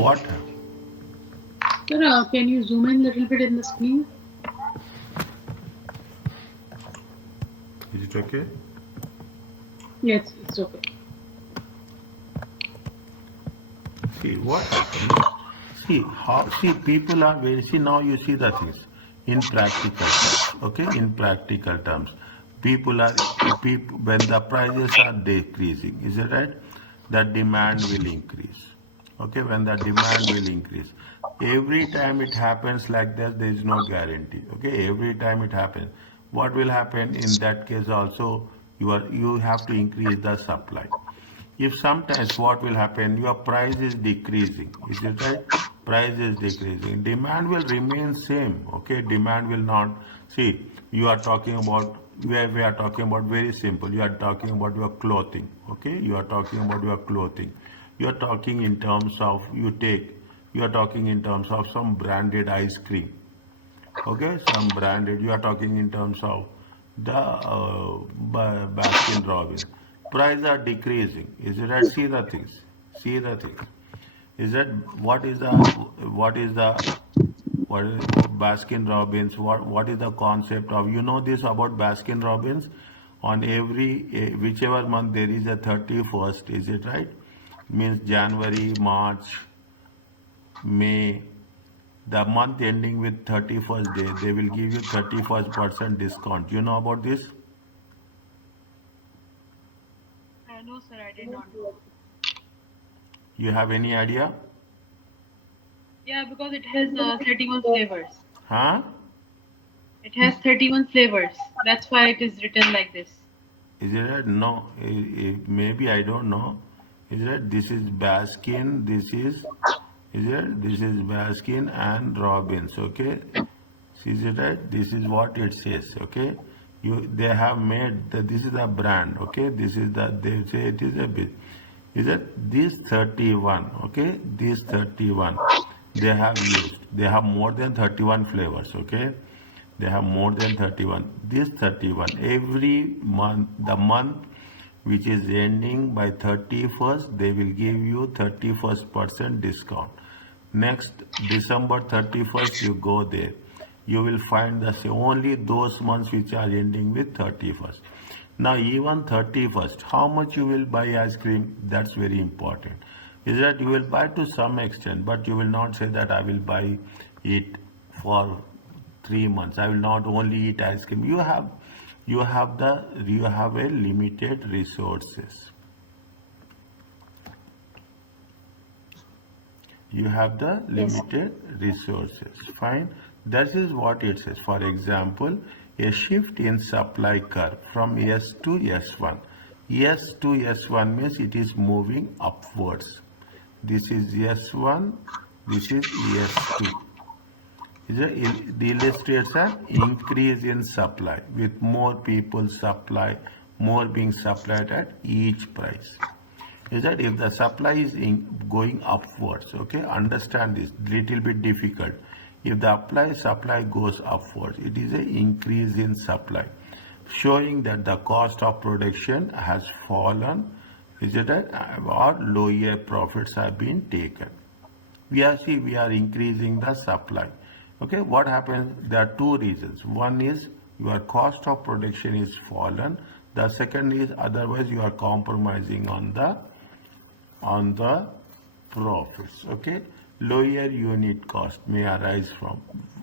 What? Sir, can you zoom in a little bit in the screen? Is it okay? Yes, it's okay. See what happens. See people are very. See now you see the things in practical terms. Okay, in practical terms, people are people when the prices are decreasing. Is it right? The demand will increase. Okay, when the demand will increase. Every time it happens like that, there is no guarantee. Okay, every time it happens. What will happen in that case also? You have to increase the supply. If sometimes what will happen, your price is decreasing, is it right? Price is decreasing, demand will remain same. Okay, demand will not. See, you are talking about, we are talking about very simple, you are talking about your clothing. Okay, you are talking about your clothing, you are talking in terms of, you are talking in terms of some branded ice cream. Okay, some branded, you are talking in terms of the Baskin Robbins. Prices are decreasing. Is it right? See the things. See the things. Is that what is the what is Baskin Robbins? What is the concept of, you know this about Baskin Robbins? On every whichever month there is a 31st. Is it right? Means January, March, May, the month ending with 31st day, they will give you 31% discount. You know about this? No, sir, I did not know. You have any idea? Yeah, because it has 31 flavors. Huh? It has 31 flavors. That's why it is written like this. Is it right? No. Maybe I don't know. Is it? This is Baskin. Is it? This is Baskin and Robbins. Okay. Is it right? This is what it says. Okay. They have made this is a brand. Okay. This is they say it is a bit. Is it this 31? Okay. This 31 they have used. They have more than 31 flavors. Okay. They have more than 31. This 31 every month, the month which is ending by 31st, they will give you 31% discount. Next December 31st, you go there, you will find the only those months which are ending with 31st. Now even 31st, how much you will buy ice cream? That's very important. Is that you will buy to some extent, but you will not say that I will buy it for 3 months. I will not only eat ice cream. You have a limited resources. You have the Yes. limited resources. Fine. That is what it says. For example, a shift in supply curve from S to S1. S to S1 means it is moving upwards. This is S1, this is S2. The illustrates an increase in supply with more people supply, more being supplied at each price. Is that if the supply is going upwards, okay, understand this, little bit difficult. If the supply goes upwards, it is an increase in supply, showing that the cost of production has fallen, is it right? Or lower profits have been taken. We are increasing the supply. Okay, what happens? There are two reasons. One is your cost of production is fallen. The second is otherwise you are compromising on the profits. Okay, lower unit cost may arise from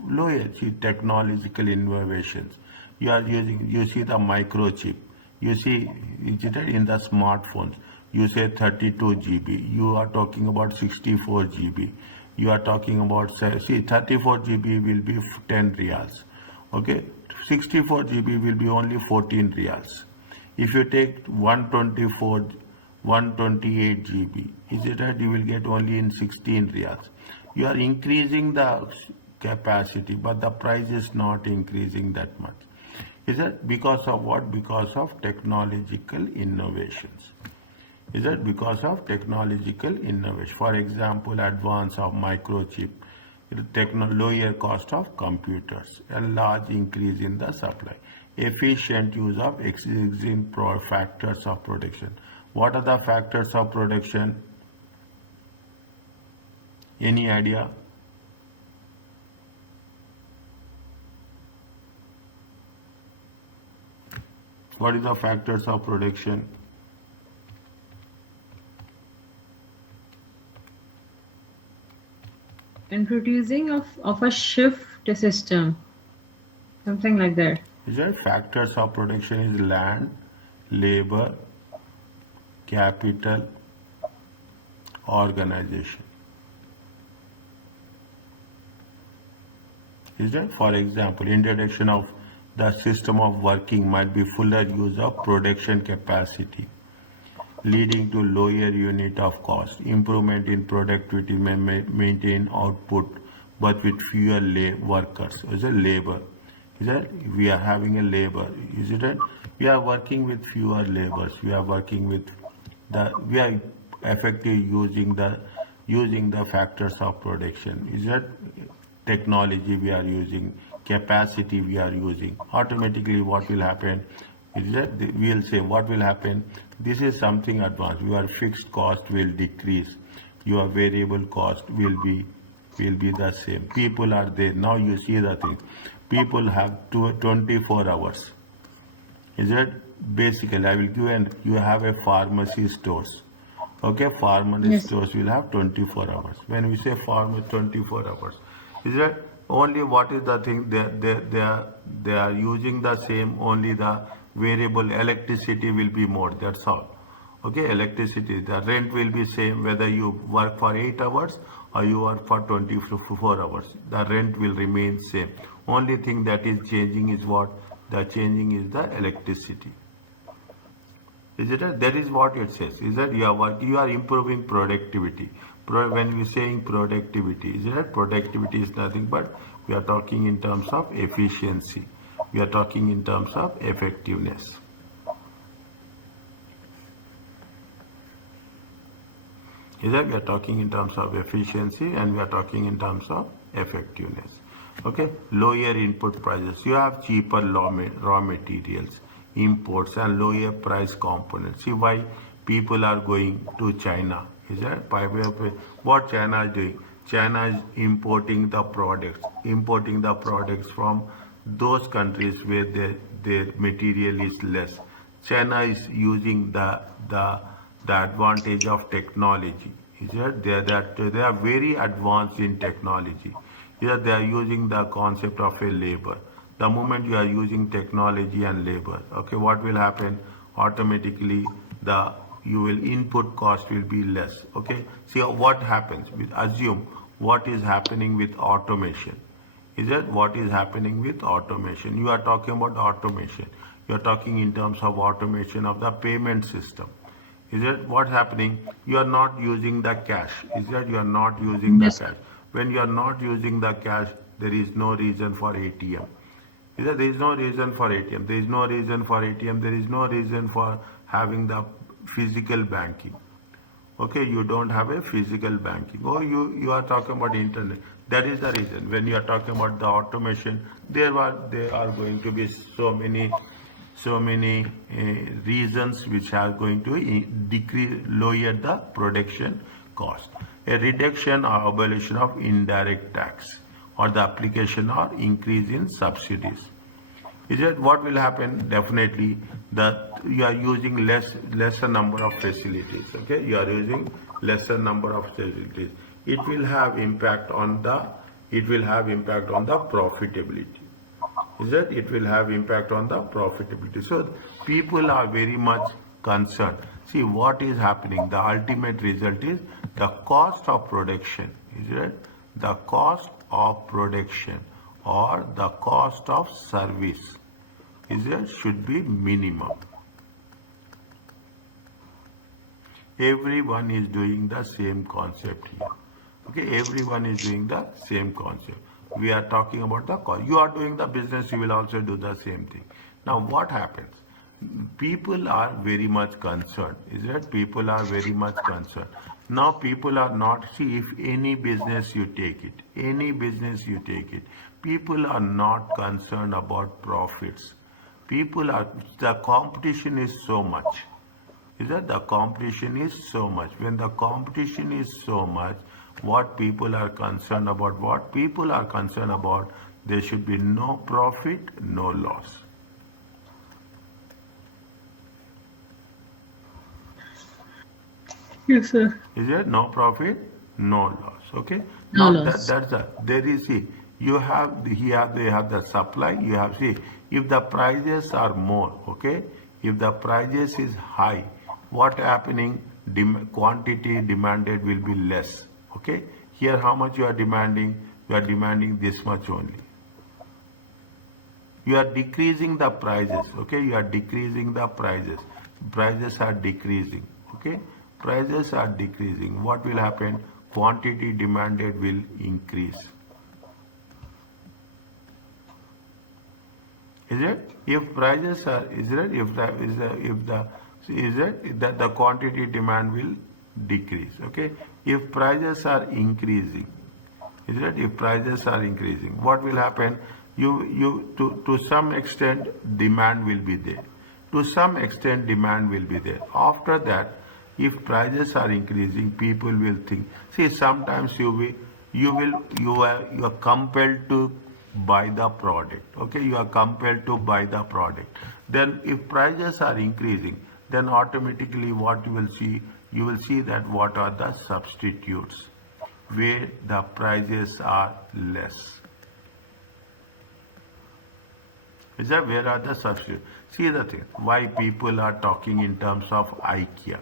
lower technological innovations. You are using, you see the microchip, you see in the smartphones, you say 32 GB, you are talking about 64 GB, you are talking about, see, 34 GB will be 10 reals. Okay, 64 GB will be only 14 reals. If you take 128 GB, is it right? You will get only in 16 reals. You are increasing the capacity, but the price is not increasing that much. Is it because of what? Because of technological innovations. Is it because of technological innovation? For example, advance of microchip, lower cost of computers, a large increase in the supply, efficient use of existing factors of production. What are the factors of production? Any idea? What is the factors of production? Introducing of a shift system, something like that. Is that factors of production is land, labor, capital, organization. Is that, for example, introduction of the system of working might be fuller use of production capacity, leading to lower unit of cost. Improvement in productivity may maintain output, but with fewer workers. Is it labor? Is that we are having a labor? Is it? We are working with fewer laborers. We are working with we are effectively using the factors of production. Is that technology we are using, capacity we are using? Automatically, what will happen? Is that we will say what will happen? This is something advanced. Your fixed cost will decrease. Your variable cost will be the same. People are there. Now you see the thing. People have 24 hours. Is it? Basically, I will give and you have a pharmacy stores. Okay, pharmacy Yes. stores will have 24 hours. When we say pharmacy 24 hours, is that only what is the thing they are using the same, only the variable electricity will be more, that's all. Okay, electricity, the rent will be same whether you work for 8 hours or you work for 24 hours. The rent will remain same. Only thing that is changing is what? The changing is the electricity. Is it? That is what it says. Is that you are improving productivity. When we saying productivity, is it? Productivity is nothing but we are talking in terms of efficiency. We are talking in terms of effectiveness. Is that we are talking in terms of efficiency and we are talking in terms of effectiveness. Okay, lower input prices. You have cheaper raw materials, imports, and lower price components. See why people are going to China. Is that what China is doing? China is importing the products from those countries where their material is less. China is using the advantage of technology. Is that they are very advanced in technology. Here they are using the concept of a labor. The moment you are using technology and labor, okay, what will happen? Automatically, you will input cost will be less. Okay, see what happens. Assume what is happening with automation. Is that what is happening with automation? You are talking about automation. You are talking in terms of automation of the payment system. Is that what's happening? You are not using the cash. Is that you are not using the Yes. cash? When you are not using the cash, there is no reason for ATM. Is that there is no reason for ATM? There is no reason for ATM. There is no reason for having the physical banking. Okay, you don't have a physical banking. Oh, you are talking about internet. That is the reason. When you are talking about the automation, there are going to be so many reasons which are going to lower the production cost. A reduction or abolition of indirect tax or the application or increase in subsidies. Is that what will happen? Definitely that you are using lesser number of facilities. Okay, you are using lesser number of facilities. It will have impact on the profitability. Is that it will have impact on the profitability. So people are very much concerned. See what is happening. The ultimate result is the cost of production. Is it the cost of production or the cost of service? Is it should be minimum. Everyone is doing the same concept here. Okay, everyone is doing the same concept. We are talking about the cost. You are doing the business, you will also do the same thing. Now what happens? People are very much concerned. Is that people are very much concerned. Now people are not, see if any business you take it, people are not concerned about profits. The competition is so much. Is that the competition is so much. When the competition is so much, what people are concerned about, there should be no profit, no loss. Yes, sir. Is there no profit, no loss? Okay. No Now loss. that's a there is see you have the, here they have the supply. You have see if the prices are more. Okay. If the prices is high, what happening? Quantity demanded will be less. Okay. Here how much you are demanding? You are demanding this much only. You are decreasing the prices. Okay. You are decreasing the prices. Prices are decreasing. Okay. Prices are decreasing. What will happen? Quantity demanded will increase. Is it? If prices are, is it? Is it that the quantity demand will decrease? Okay. If prices are increasing, is it? If prices are increasing, what will happen? To some extent demand will be there. To some extent demand will be there. After that, if prices are increasing, people will think. See, sometimes you are compelled to buy the product. Okay, you are compelled to buy the product. Then, if prices are increasing, then automatically what you will see that what are the substitutes where the prices are less. Is that where are the substitutes? See the thing. Why people are talking in terms of IKEA?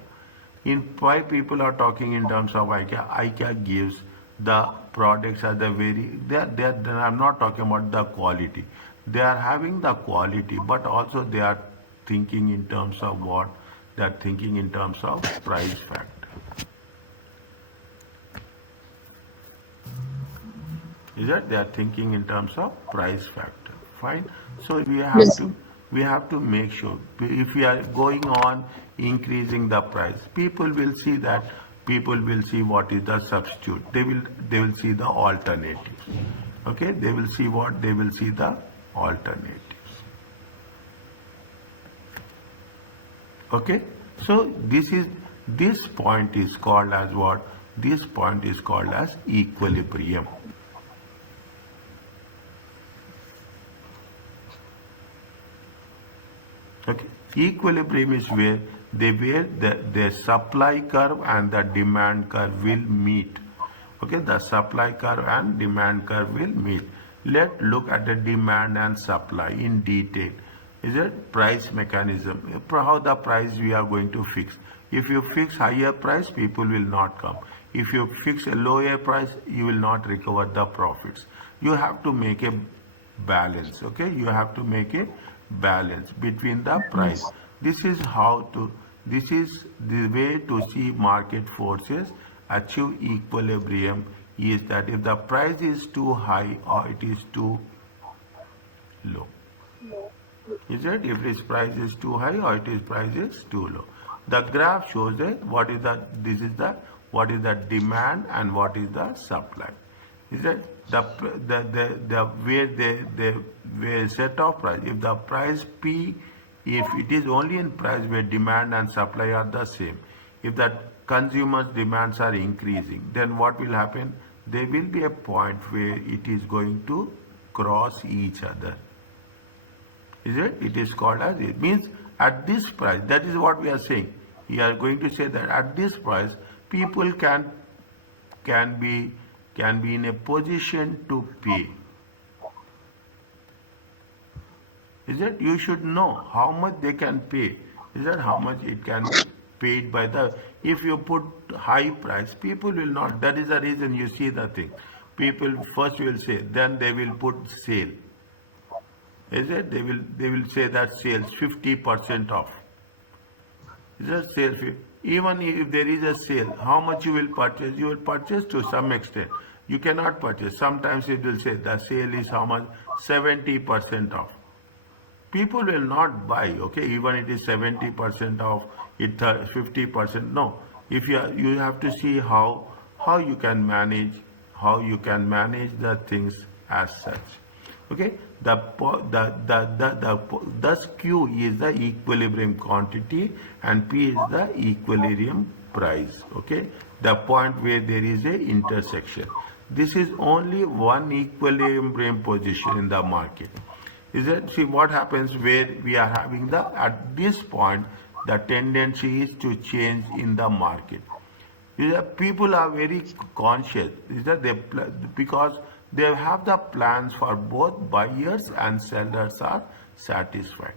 Why people are talking in terms of IKEA? IKEA gives the products are the very. I'm not talking about the quality. They are having the quality, but also they are thinking in terms of what? They are thinking in terms of price factor. Is that they are thinking in terms of price factor? Fine. So Yes, sir. we have to make sure if we are going on increasing the price, people will see what is the substitute. They will see the alternatives. Okay. They will see what they will see the alternatives. Okay. So this point is called as what? This point is called as equilibrium. Okay. Equilibrium is where the supply curve and the demand curve will meet. Okay, the supply curve and demand curve will meet. Let's look at the demand and supply in detail. Is it price mechanism? How the price we are going to fix? If you fix higher price, people will not come. If you fix a lower price, you will not recover the profits. You have to make a balance. Okay, you have to make a balance between the price. Yes. This is the way to see market forces achieve equilibrium is that if the price is too high or it is too low. Is it? If its price is too high or its price is too low. The graph shows that what is the demand and what is the supply. Is that the where the where set of price? If the price P, if it is only in price where demand and supply are the same, if the consumers' demands are increasing, then what will happen? There will be a point where it is going to cross each other. Is it? It is called as it means at this price. That is what we are saying. We are going to say that at this price, people can be in a position to pay. Is that you should know how much they can pay. Is that how much it can be paid by the if you put high price, people will not. That is the reason you see the thing. People first will say, then they will put sale. Is it? They will say that sales 50% off. Is that sale? Even if there is a sale, how much you will purchase? You will purchase to some extent. You cannot purchase. Sometimes it will say the sale is how much? 70% off. People will not buy. Okay, even it is 70% off, it 50%. No, if you have to see how you can manage the things as such. Okay, thus Q is the equilibrium quantity and P is the equilibrium price. Okay, the point where there is a intersection. This is only one equilibrium position in the market. Is that, see what happens where we are having the, at this point the tendency is to change in the market. Is that people are very conscious. Is that because they have the plans for both buyers and sellers are satisfied.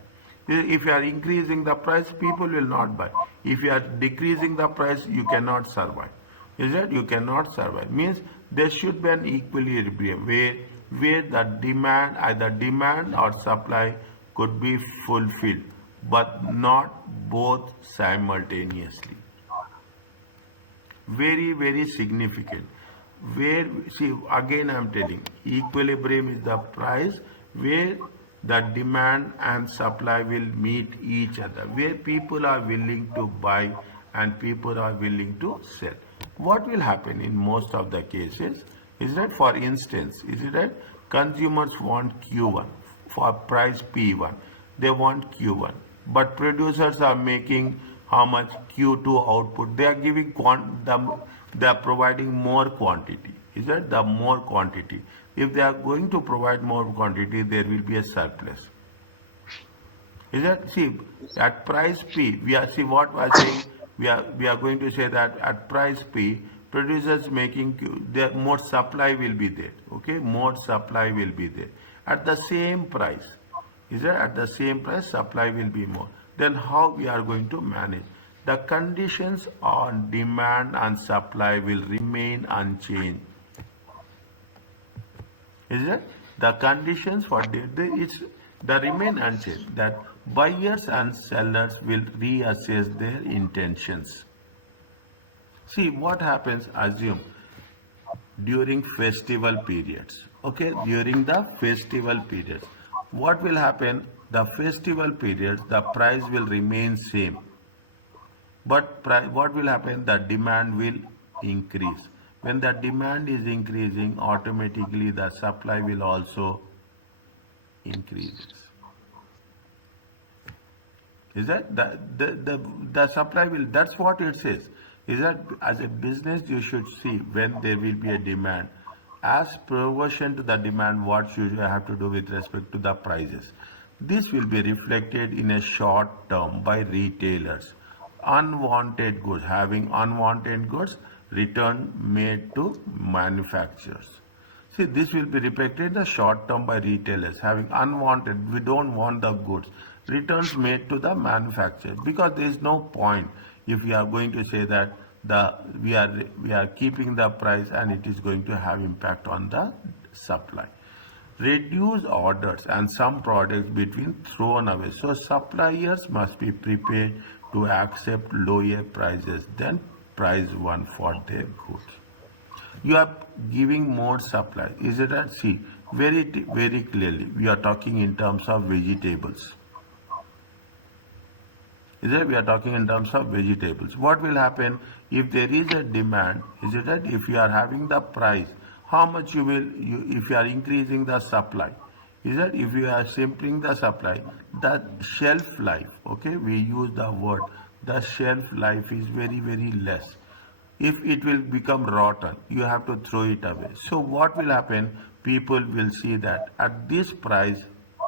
If you are increasing the price, people will not buy. If you are decreasing the price, you cannot survive. Is that you cannot survive? Means there should be an equilibrium where the demand, either demand or supply could be fulfilled, but not both simultaneously. Very, very significant. Where, see, again I'm telling, equilibrium is the price where the demand and supply will meet each other, where people are willing to buy and people are willing to sell. What will happen in most of the cases is that, for instance, is it that consumers want Q1 for price P1, they want Q1, but producers are making how much Q2 output, they are giving they are providing more quantity. Is that the more quantity? If they are going to provide more quantity, there will be a surplus. Is that, see, at price P, we are, see what we are saying, we are going to say that at price P, producers making there more supply will be there. Okay, more supply will be there at the same price. Is that at the same price supply will be more? Then how we are going to manage? The conditions on demand and supply will remain unchanged. Is it? The conditions for the remain unchanged, that buyers and sellers will reassess their intentions. See what happens, assume during festival periods. Okay, during the festival periods, what will happen? The festival periods, the price will remain same, but what will happen? The demand will increase. When the demand is increasing, automatically the supply will also increase. Is that the supply will, that's what it says. Is that as a business you should see when there will be a demand, as proportion to the demand, what you have to do with respect to the prices. This will be reflected in a short term by retailers. Unwanted goods, having unwanted goods, return made to manufacturers. See, this will be reflected in the short term by retailers having unwanted, we don't want the goods, returns made to the manufacturer, because there is no point if we are going to say that we are keeping the price and it is going to have impact on the supply. Reduce orders and some products between thrown away. So suppliers must be prepared to accept lower prices than price one for their goods. You are giving more supply. Is it that? See, very clearly, we are talking in terms of vegetables. Is it? We are talking in terms of vegetables. What will happen if there is a demand? Is it that if you are having the price, how much if you are increasing the supply? Is that if you are simpling the supply, the shelf life, okay, we use the word, the shelf life is very, very less. If it will become rotten, you have to throw it away. So what will happen? People will see that at this price,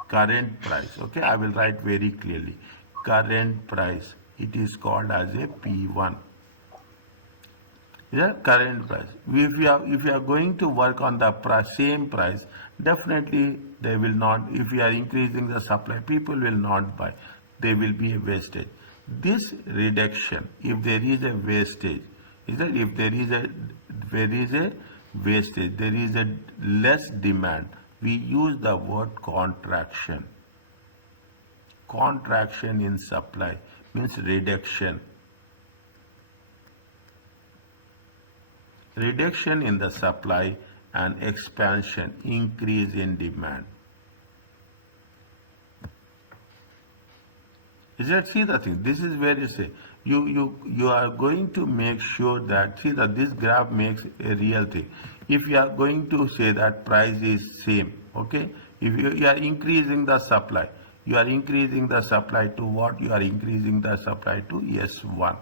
current price, okay, I will write very clearly, current price, it is called as a P1. Yeah, current price. If you are going to work on the same price, definitely they will not. If you are increasing the supply, people will not buy. There will be a wastage. This reduction, if there is a wastage, is that if there is a wastage, there is a less demand. We use the word contraction. Contraction in supply means reduction. Reduction in the supply and expansion, increase in demand. Is that, see the thing? This is where you say you are going to make sure that, see that this graph makes a real thing. If you are going to say that price is same, okay, If you are increasing the supply, you are increasing the supply to what? You are increasing the supply to S1.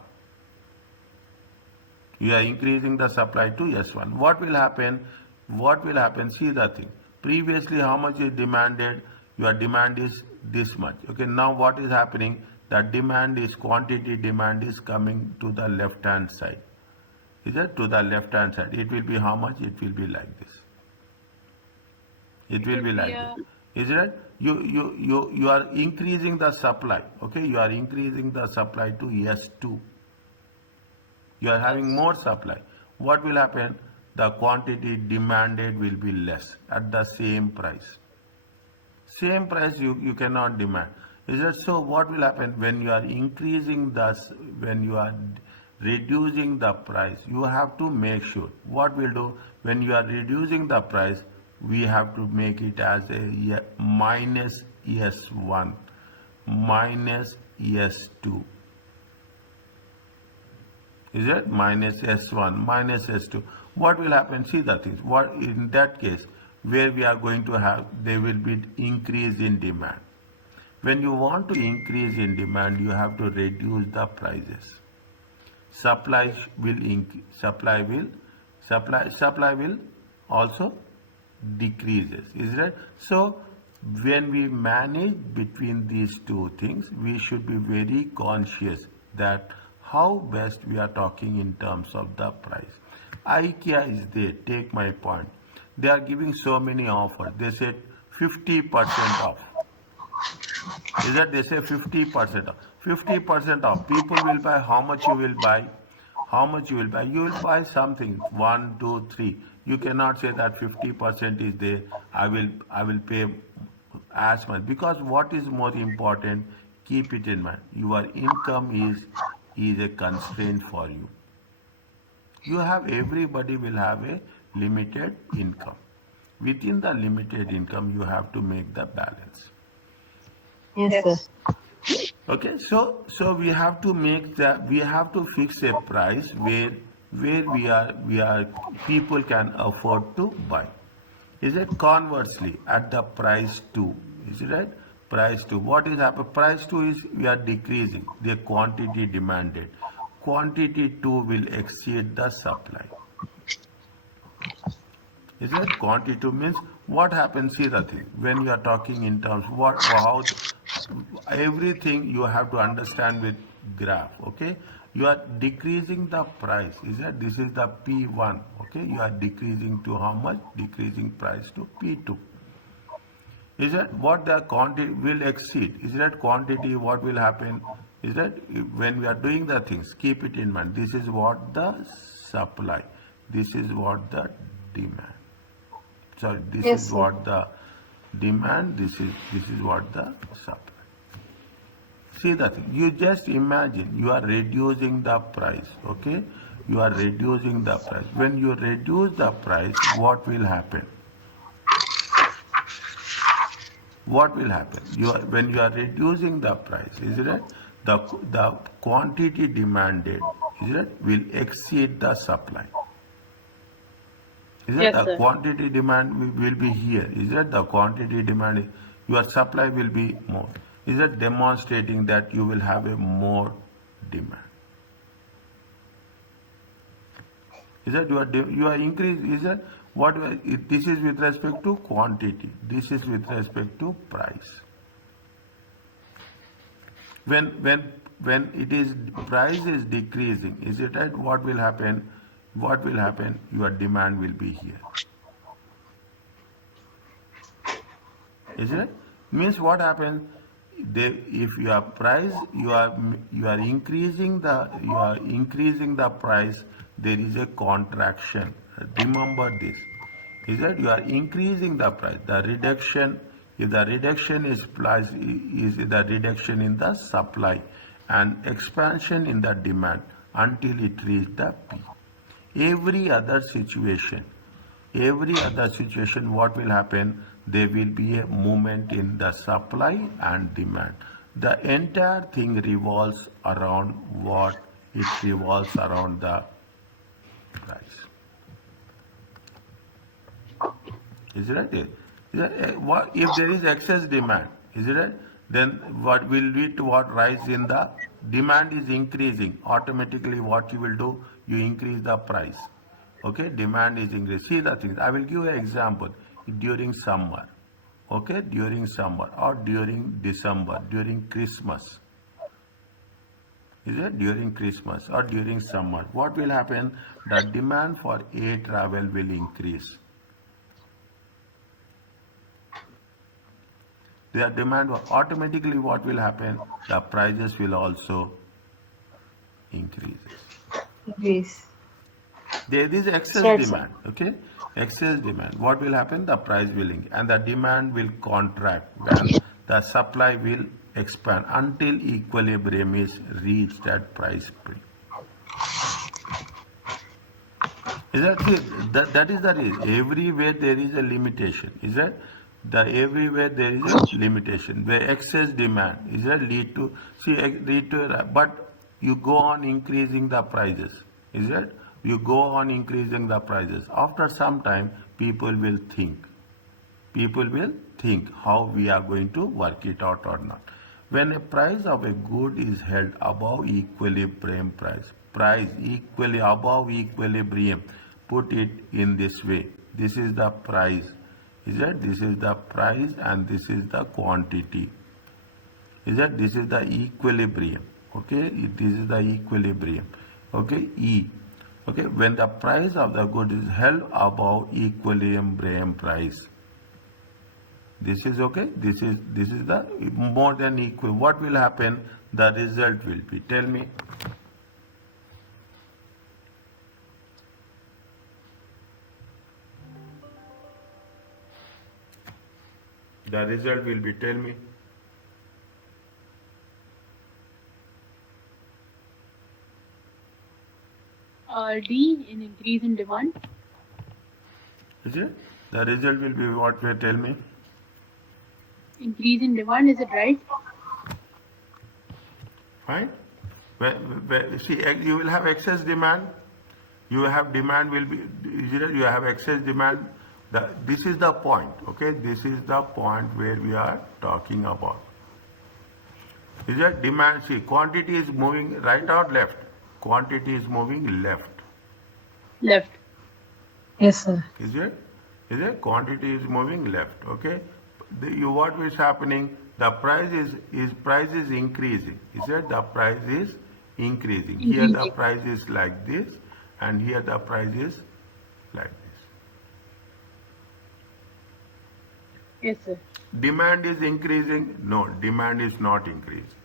You are increasing the supply to S1. What will happen? What will happen? See the thing. Previously, how much is demanded? Your demand is this much. Okay, now what is happening? The demand is, quantity demand is coming to the left hand side. Is it to the left hand side? It will be how much? It will be like this. It will be like this. Is it? You are increasing the supply. Okay, you are increasing the supply to S2. You are having more supply. What will happen? The quantity demanded will be less at the same price. Same price you cannot demand. Is that so? What will happen when you are increasing when you are reducing the price? You have to make sure. What we'll do when you are reducing the price, we have to make it as a minus S1, minus S2. Is it minus S1, minus S2? What will happen? See the things. What in that case, where we are going to have, there will be increase in demand. When you want to increase in demand, you have to reduce the prices. Supply will also decreases. Is that so? When we manage between these two things, we should be very conscious that how best we are talking in terms of the price. ACCA is there, take my point. They are giving so many offers. They said 50% off. Is that they say 50% off? 50% off. People will buy. How much you will buy? How much you will buy? You will buy something. 1, 2, 3. You cannot say that 50% is there. I will pay as much, because what is more important? Keep it in mind. Your income is a constraint for you. Everybody will have a limited income. Within the limited income, you have to make the balance. Yes, sir. Okay, so we have to fix a price where we are people can afford to buy. Is it conversely at the price 2? Is it right? Price 2. What is happening? Price 2 is we are decreasing the quantity demanded. Quantity 2 will exceed the supply. Is it? Quantity 2 means what happens? See the thing. When you are talking in terms how everything you have to understand with graph. Okay, you are decreasing the price. Is that this is the P1? Okay, you are decreasing to how much? Decreasing price to P2. Is that what the quantity will exceed? Is that quantity? What will happen? Is that when we are doing the things, keep it in mind. This is what the supply. This is what the demand. Sorry, this Yes, is sir. what the demand. This is what the supply. See the thing. You just imagine you are reducing the price. Okay, you are reducing the price. When you reduce the price, what will happen? What will happen? When you are reducing the price, is it the quantity demanded, is it will exceed the supply. Is it Yes, the sir. quantity demand will be here? Is it the quantity demand? Your supply will be more. Is it demonstrating that you will have a more demand? Is that you are increased? Is that what this is with respect to quantity? This is with respect to price. When it is price is decreasing, is it right? What will happen? What will happen? Your demand will be here. Is it? Means what happens? If your price you are increasing the price, there is a contraction. Remember this. Is that you are increasing the price. The reduction, if the reduction is the reduction in the supply and expansion in the demand until it reaches the peak. Every other situation, what will happen? There will be a movement in the supply and demand. The entire thing revolves around what? It revolves around the price. Is it right? If there is excess demand, is it right? Then what will lead to what rise in the demand is increasing. Automatically, what you will do, you increase the price. Okay, demand is increasing. See the things. I will give you an example. During summer, okay, during summer or during December, during Christmas, is it during Christmas or during summer? What will happen? The demand for air travel will increase. Their demand automatically what will happen? The prices will also increase. Greece. There is excess Right, sir. demand, okay? Excess demand. What will happen? The price will increase and the demand will contract when the supply will expand until equilibrium is reached at price peak. Is that see, that is the reason. Everywhere there is a limitation. Is that the everywhere there is a limitation where excess demand is that lead to lead to but you go on increasing the prices. Is that you go on increasing the prices. After some time, people will think. People will think how we are going to work it out or not. When a price of a good is held above equilibrium price equally above equilibrium, put it in this way. This is the price. Is that this is the price and this is the quantity. Is that this is the equilibrium. Okay, this is the equilibrium. Okay, E. Okay, when the price of the good is held above equilibrium price. This is okay. This is the more than equal. What will happen? The result will be. Tell me. The result will be. Tell me. D in increase in demand. Is it? The result will be what? Tell me. Increase in demand, is it right? Fine. See, you will have excess demand. You have demand will be. You have excess demand. This is the point. Okay. This is the point where we are talking about. Is that demand? See, quantity is moving right or left. Quantity is moving left. Left. Yes, sir. Is it? Is it? Quantity is moving left. Okay. What is happening? The price is increasing. Is it? The price is increasing. Here the Increasing. price is like this, and here the price is like this. Yes, sir. Demand is increasing. No, demand is not increasing.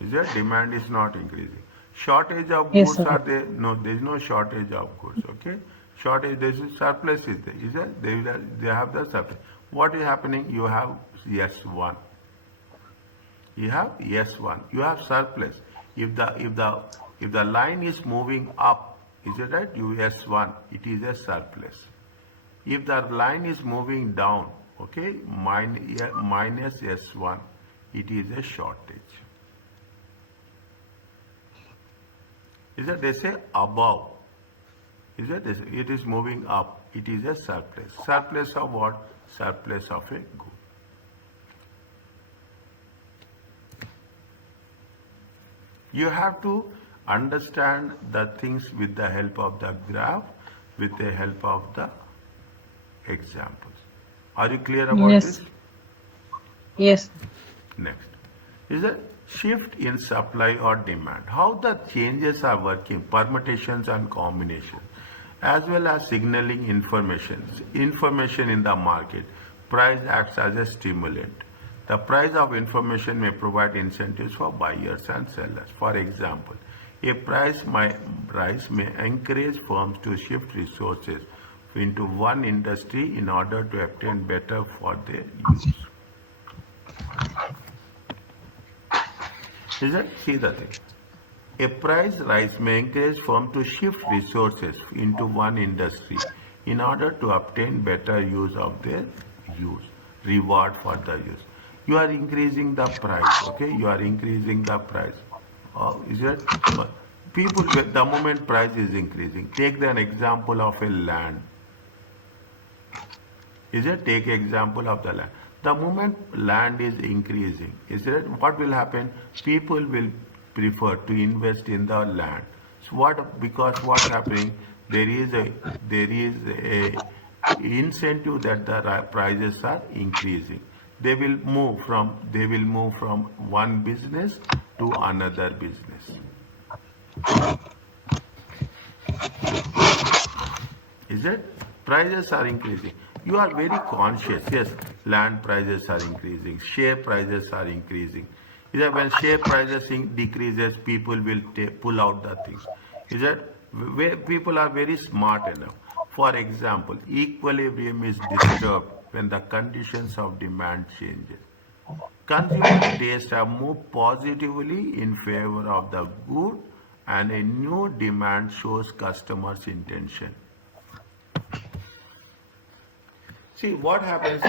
Is it? Demand is not increasing. Shortage of Yes, goods sir. are there? No, there is no shortage of goods. Okay. Shortage. There is surplus is there. Is it? They have the surplus. What is happening? You have S1. You have S1. You have surplus. If the line is moving up, is it right? You S1. It is a surplus. If the line is moving down, okay, minus S1, it is a shortage. Is that they say above? Is that it is moving up? It is a surplus. Surplus of what? Surplus of a good. You have to understand the things with the help of the graph, with the help of the examples. Are you clear about Yes. this? Yes. Next is a shift in supply or demand. How the changes are working, permutations and combinations, as well as signaling information in the market. Price acts as a stimulant. The price of information may provide incentives for buyers and sellers. For example, a price rise may encourage firms to shift resources into one industry in order to obtain better for their use. Is it? See the thing. A price rise may encourage firms to shift resources into one industry in order to obtain better use of their reward for the use. You are increasing the price, okay? You are increasing the price. Is it? People, the moment price is increasing, take an example of a land. Is it? Take example of the land. The moment land is increasing, is it? What will happen? People will prefer to invest in the land. So what? Because what's happening? There is a incentive that the prices are increasing. They will move from one business to another business. Is it? Prices are increasing. You are very conscious. Yes, land prices are increasing. Share prices are increasing. Is that when share prices decreases, people will pull out the things. Is that where people are very smart enough? For example, equilibrium is disturbed when the conditions of demand changes. Consumer tastes have moved positively in favor of the good, and a new demand shows customers' intention. See what happens,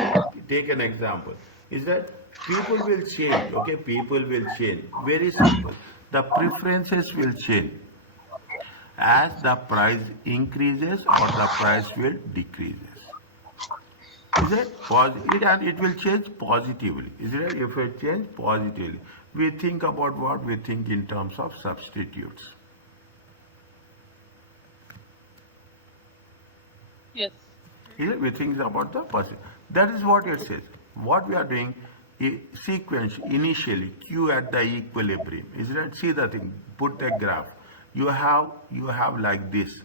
take an example, is that people will change, okay? People will change. Very simple. The preferences will change as the price increases or the price will decreases. Is it? And it will change positively. Is it? If it change positively, we think about what we think in terms of substitutes. Yes. Here we think about the person. That is what it says. What we are doing is sequence initially Q at the equilibrium. Is that? See the thing. Put a graph. You have like this.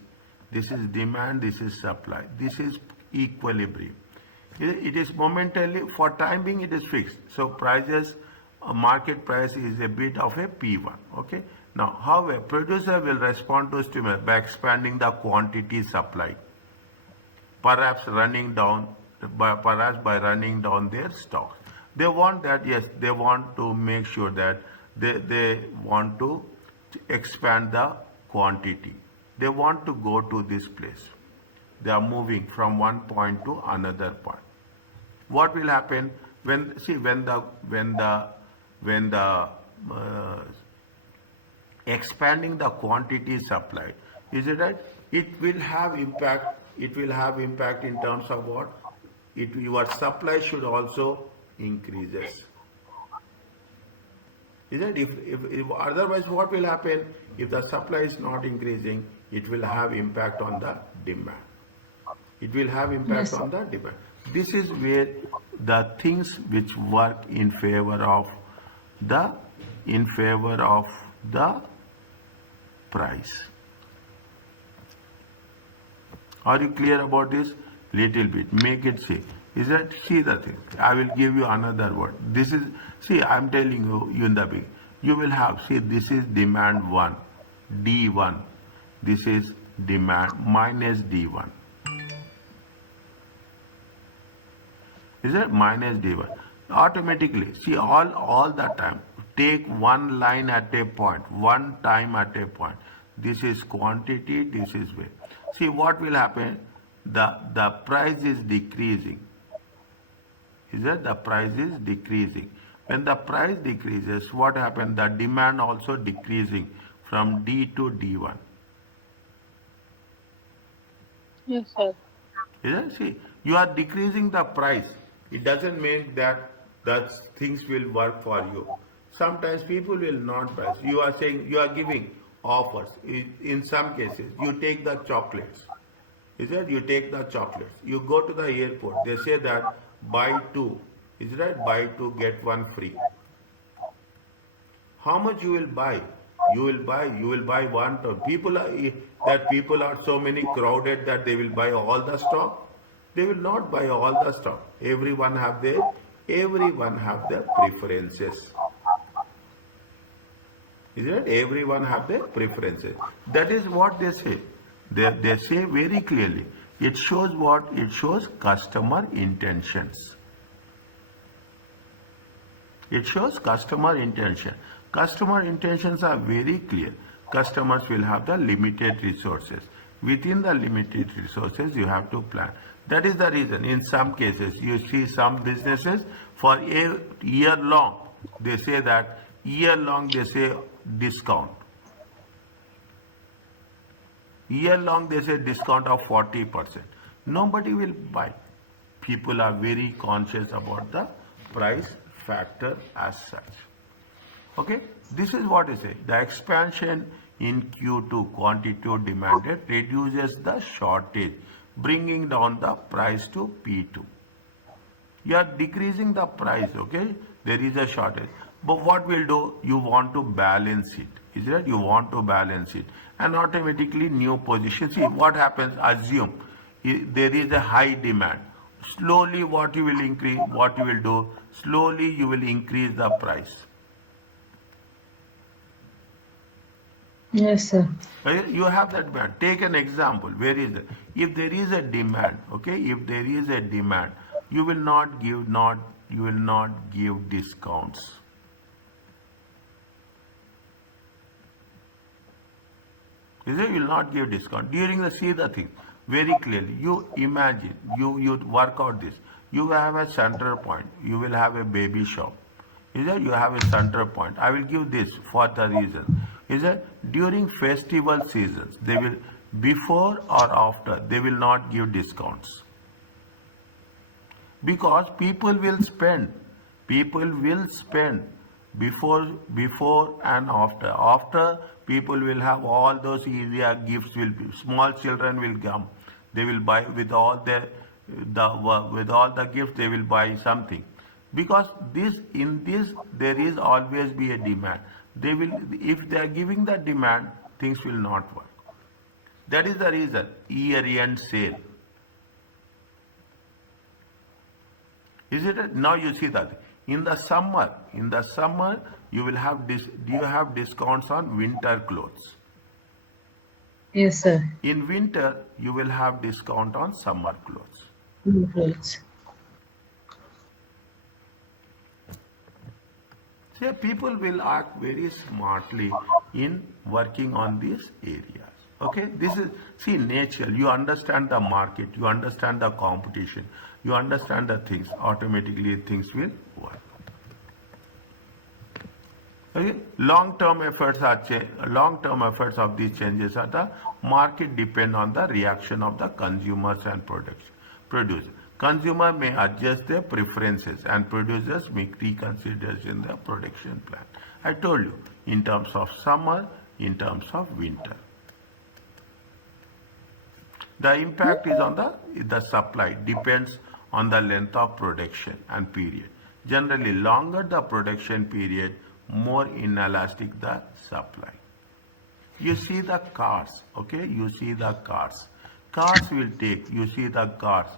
This is demand. This is supply. This is equilibrium. It is momentarily, for time being it is fixed. So prices, market price is a bit of a P1. Okay. Now, however, producer will respond to stimulus by expanding the quantity supplied, perhaps by running down their stocks. They want that, yes, they want to make sure that they want to expand the quantity. They want to go to this place. They are moving from one point to another point. What will happen when the expanding the quantity supplied, is it right? It will have impact. It will have impact in terms of what? Your supply should also increases. Is it? If otherwise, what will happen? If the supply is not increasing, it will have impact on the demand. It will have impact Yes. on the demand. This is where the things which work in favor of the price. Are you clear about this? Little bit. Make it see. Is that? See the thing. I will give you another word. This is, see, I'm telling you in the beginning. You will have, see, this is demand 1, D1. This is demand minus D1. Is that? Minus D1. Automatically, see, all the time, take one line at a point, one time at a point. This is quantity, this is weight. See what will happen? The price is decreasing. Is that? The price is decreasing. When the price decreases, what happens? The demand also decreasing from D to D1. Yes, sir. Is that? See, you are decreasing the price. It doesn't mean that things will work for you. Sometimes people will not buy. You are saying, you are giving offers. In some cases, you take the chocolates. Is that? You take the chocolates. You go to the airport. They say that buy two. Is that? Buy two, get one free. How much you will buy? You will buy one ton. People are so many crowded that they will buy all the stock. They will not buy all the stock. Everyone have their preferences. Is it? Everyone have their preferences. That is what they say. They say very clearly. It shows what? It shows customer intentions. It shows customer intention. Customer intentions are very clear. Customers will have the limited resources. Within the limited resources, you have to plan. That is the reason. In some cases, you see some businesses for a year long, they say that year long they say discount. Year long they say discount of 40%. Nobody will buy. people are very conscious about the price factor as such. Okay, this is what is it. The expansion in Q2 quantitative demanded reduces the shortage, bringing down the price to P2. You are decreasing the price, okay? There is a shortage. But what will do? You want to balance it. Is it? You want to balance it. And automatically new position. See what happens, assume there is a high demand. Slowly what you will increase, what you will do, slowly you will increase the price. Yes, sir. You have that demand. Take an example. Where is it? If there is a demand, okay, if there is a demand, you will not give discounts. Is it? You will not give discount. During the see the thing very clearly. You imagine, you work out this. You have a center point. You will have a baby shop. Is it? You have a center point. I will give this for the reason. Is it? During festival seasons, they will before or after they will not give discounts because people will spend before and after people will have all those easier gifts will be small children will come, they will buy with all with all the gifts they will buy something because this there is always be a demand. They will, if they are giving the demand, things will not work. That is the reason year end sale. Is it? Now you see that in the summer you will have this. Do you have discounts on winter clothes? Yes, sir. In winter you will have discount on summer clothes. Clothes. See, people will act very smartly in working on these areas. Okay, this is, see, nature. You understand the market, you understand the competition, you understand the things. Automatically, things will work. Okay, long-term efforts of these changes are the market depend on the reaction of the consumers and producers. Consumer may adjust their preferences and producers may reconsider in their production plan. I told you in terms of summer, in terms of winter. The impact is on the supply, depends on the length of production and period. Generally, longer the production period, more inelastic the supply. You see the cars, okay? You see the cars. Cars will take, you see the cars.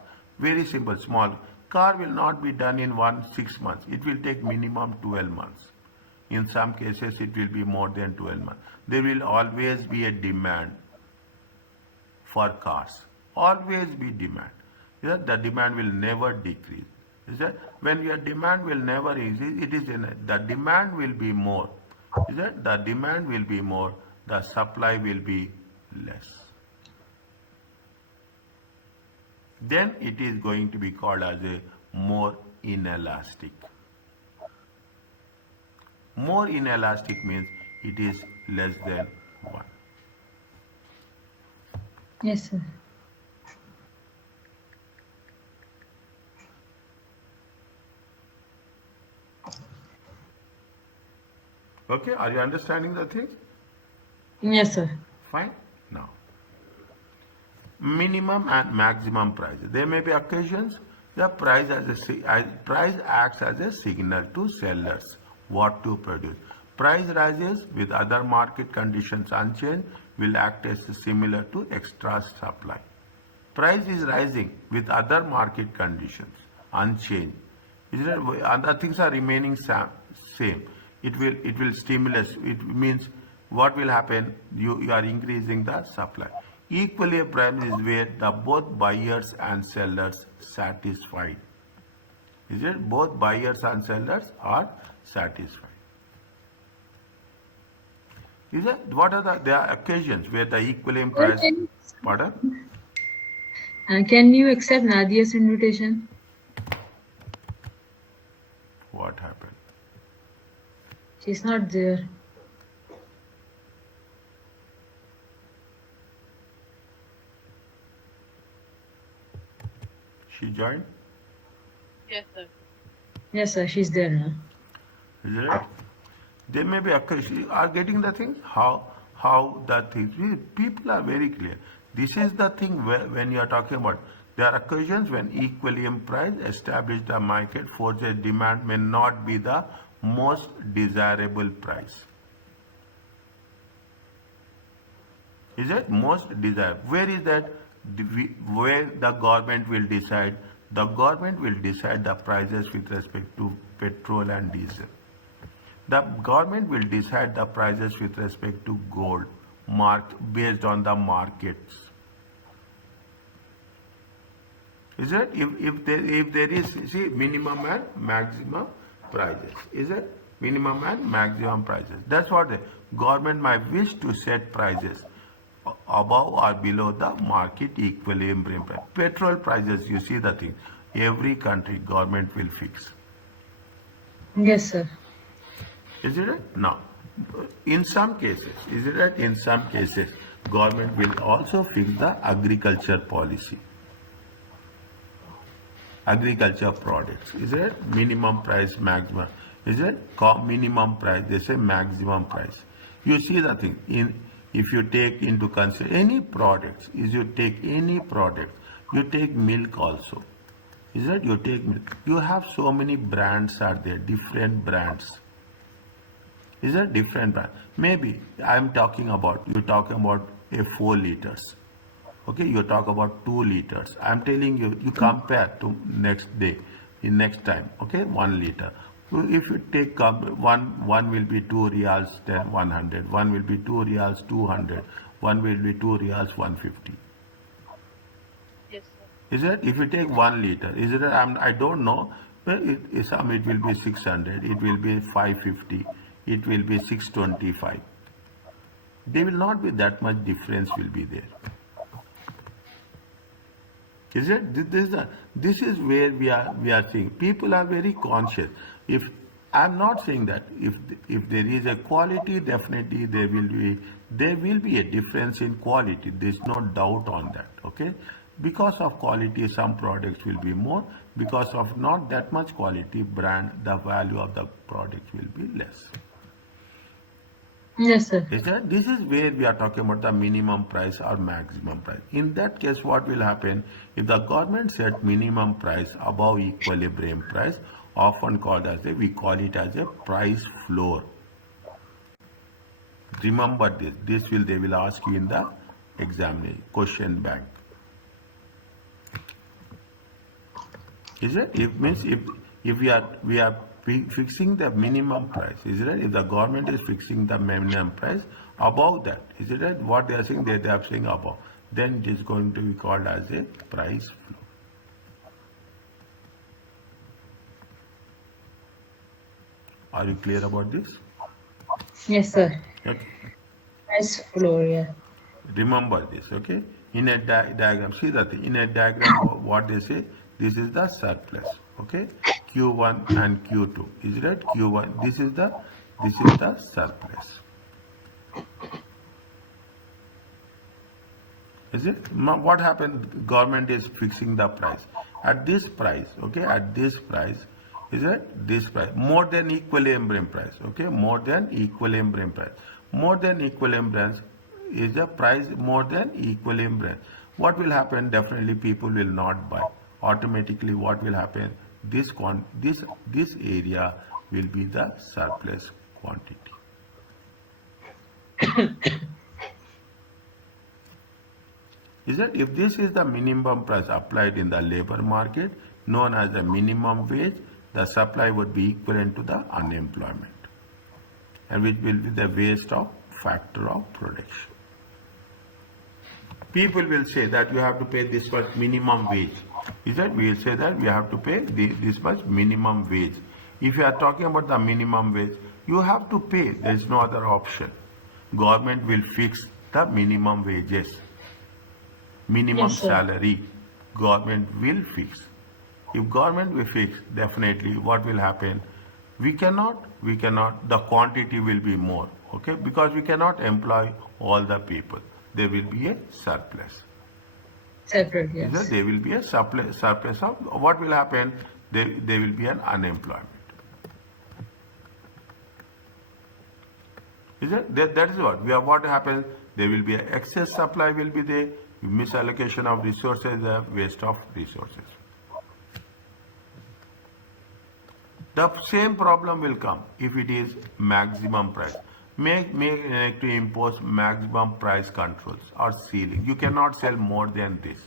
Very simple, small. Car will not be done in 6 months. It will take minimum 12 months. In some cases, it will be more than 12 months. There will always be a demand for cars. Always be demand. The demand will never decrease. Is that when your demand will never increase, it is the demand will be more. Is that the demand will be more, the supply will be less. Then it is going to be called as a more inelastic. More inelastic means it is less than 1. Yes, sir. Okay, are you understanding the thing? Yes, sir. Fine. Now, minimum and maximum price. There may be occasions the price price acts as a signal to sellers what to produce. Price rises with other market conditions unchanged will act as similar to extra supply. Price is rising with other market conditions unchanged. Other things are remaining same. It will stimulus. It means what will happen? You are increasing the supply. Equilibrium is where the both buyers and sellers satisfied. Is it? Both buyers and sellers are satisfied. Is it? What are there are occasions where the equilibrium Sir, price? Pardon? can you accept Nadia's invitation? What happened? She's not there. She joined? Yes, sir. Yes, sir. She's there now. Is it? They may be are getting the thing how the things people are very clear. This is the thing where, when you are talking about there are occasions when equilibrium price established the market forces demand may not be the most desirable price. Is it most desirable? Where is that? Where the government will decide? The government will decide the prices with respect to petrol and diesel. The government will decide the prices with respect to gold based on the markets. Is it? If there is, see, minimum and maximum prices. Is it? Minimum and maximum prices. That's what the government might wish to set prices above or below the market equilibrium price. Petrol prices, you see the thing. Every country government will fix. Yes, sir. Is it right? Now, in some cases, is it right? In some cases, government will also fix the agriculture policy. Agriculture products. Is it right? Minimum price, maximum. Is it minimum price? They say maximum price. You see the thing. If you take into consideration any products, is you take any product, you take milk also. Is it? You take milk. You have so many brands are there, different brands. Is a different brand. Maybe I'm talking about, you're talking about a 4 liters. Okay, you talk about 2 liters. I'm telling you, you compare to next day, in next time, okay, 1 liter. So if you take one will be 2 reals, then 100, one will be 2 reals, 200, one will be 2 reals, 150. Yes, sir. Is it? If you take 1 liter, is it? I don't know. Some it will be 600, it will be 550, it will be 625. There will not be that much difference will be there. Is it? This is where we are seeing. People are very conscious. If I'm not saying that if there is a quality, definitely there will be a difference in quality. There's no doubt on that. Okay. Because of quality, some products will be more. Because of not that much quality, the value of the product will be less. Yes, sir. This is where we are talking about the minimum price or maximum price. In that case, what will happen if the government set minimum price above equilibrium price, often called as we call it as a price floor. Remember this. They will ask you in the examination question bank. Is it? If we are fixing the minimum price, is it right? If the government is fixing the minimum price above that, is it right? What they are saying, they are saying above, then it is going to be called as a price floor. Are you clear about this? Yes, sir. Okay. Nice floor, yeah. Remember this, okay? In a diagram, see that in a diagram, what they say, this is the surplus, okay? Q1 and Q2, is it right? Q1, this is the surplus. Is it? What happened? Government is fixing the price. At this price, okay? At this price, is it? This price, more than equilibrium price, okay? More than equilibrium price. More than equilibrium price is the price more than equilibrium. What will happen? Definitely people will not buy. Automatically what will happen? This area will be the surplus quantity. Is that if this is the minimum price applied in the labor market, known as the minimum wage, the supply would be equivalent to the unemployment, and which will be the waste of factor of production. People will say that you have to pay this much minimum wage. Is that we will say that we have to pay this much minimum wage. If you are talking about the minimum wage, you have to pay. There is no other option. Government will fix the minimum wages. Minimum Yes, sir. salary, government will fix. If government will fix, definitely what will happen? We cannot, the quantity will be more, okay? Because we cannot employ all the people. There will be a surplus. Separate, Is that yes. there will be a surplus of what will happen? there will be an unemployment. Is it? That is what happens. There will be an excess supply will be there, misallocation of resources, waste of resources. The same problem will come if it is maximum price. Make to impose maximum price controls or ceiling. You cannot sell more than this.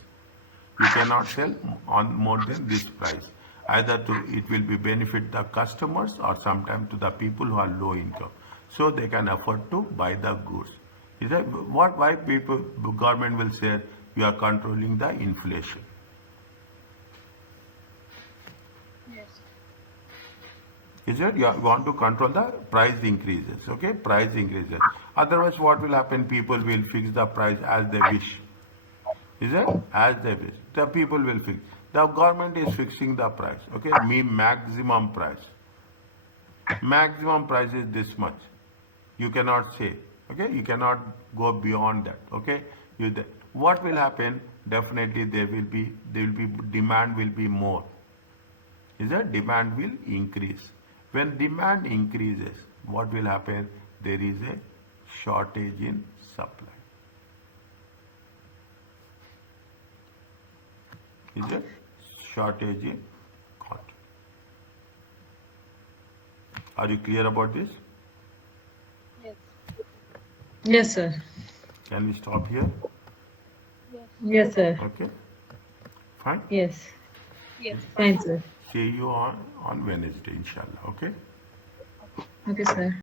You cannot sell on more than this price. Either it will be benefit the customers or sometimes to the people who are low income, so they can afford to buy the goods. Is that why government will say you are controlling the inflation? Yes. Is it? You want to control the price increases, okay? Price increases. Otherwise, what will happen? People will fix the price as they wish. Is it? As they wish. The people will fix. The government is fixing the price, okay? Maximum price. Maximum price is this much. You cannot say, okay? You cannot go beyond that, okay? What will happen? Definitely there will be demand will be more. Is that demand will increase? When demand increases, what will happen? There is a shortage in supply. Is it? Shortage in quantity. Are you clear about this? Yes. Yes, sir. Can we stop here? Yes. Yes, sir. Okay. Fine. Yes. Yes. Fine, sir. See you on Wednesday, inshallah. Okay. Okay, sir.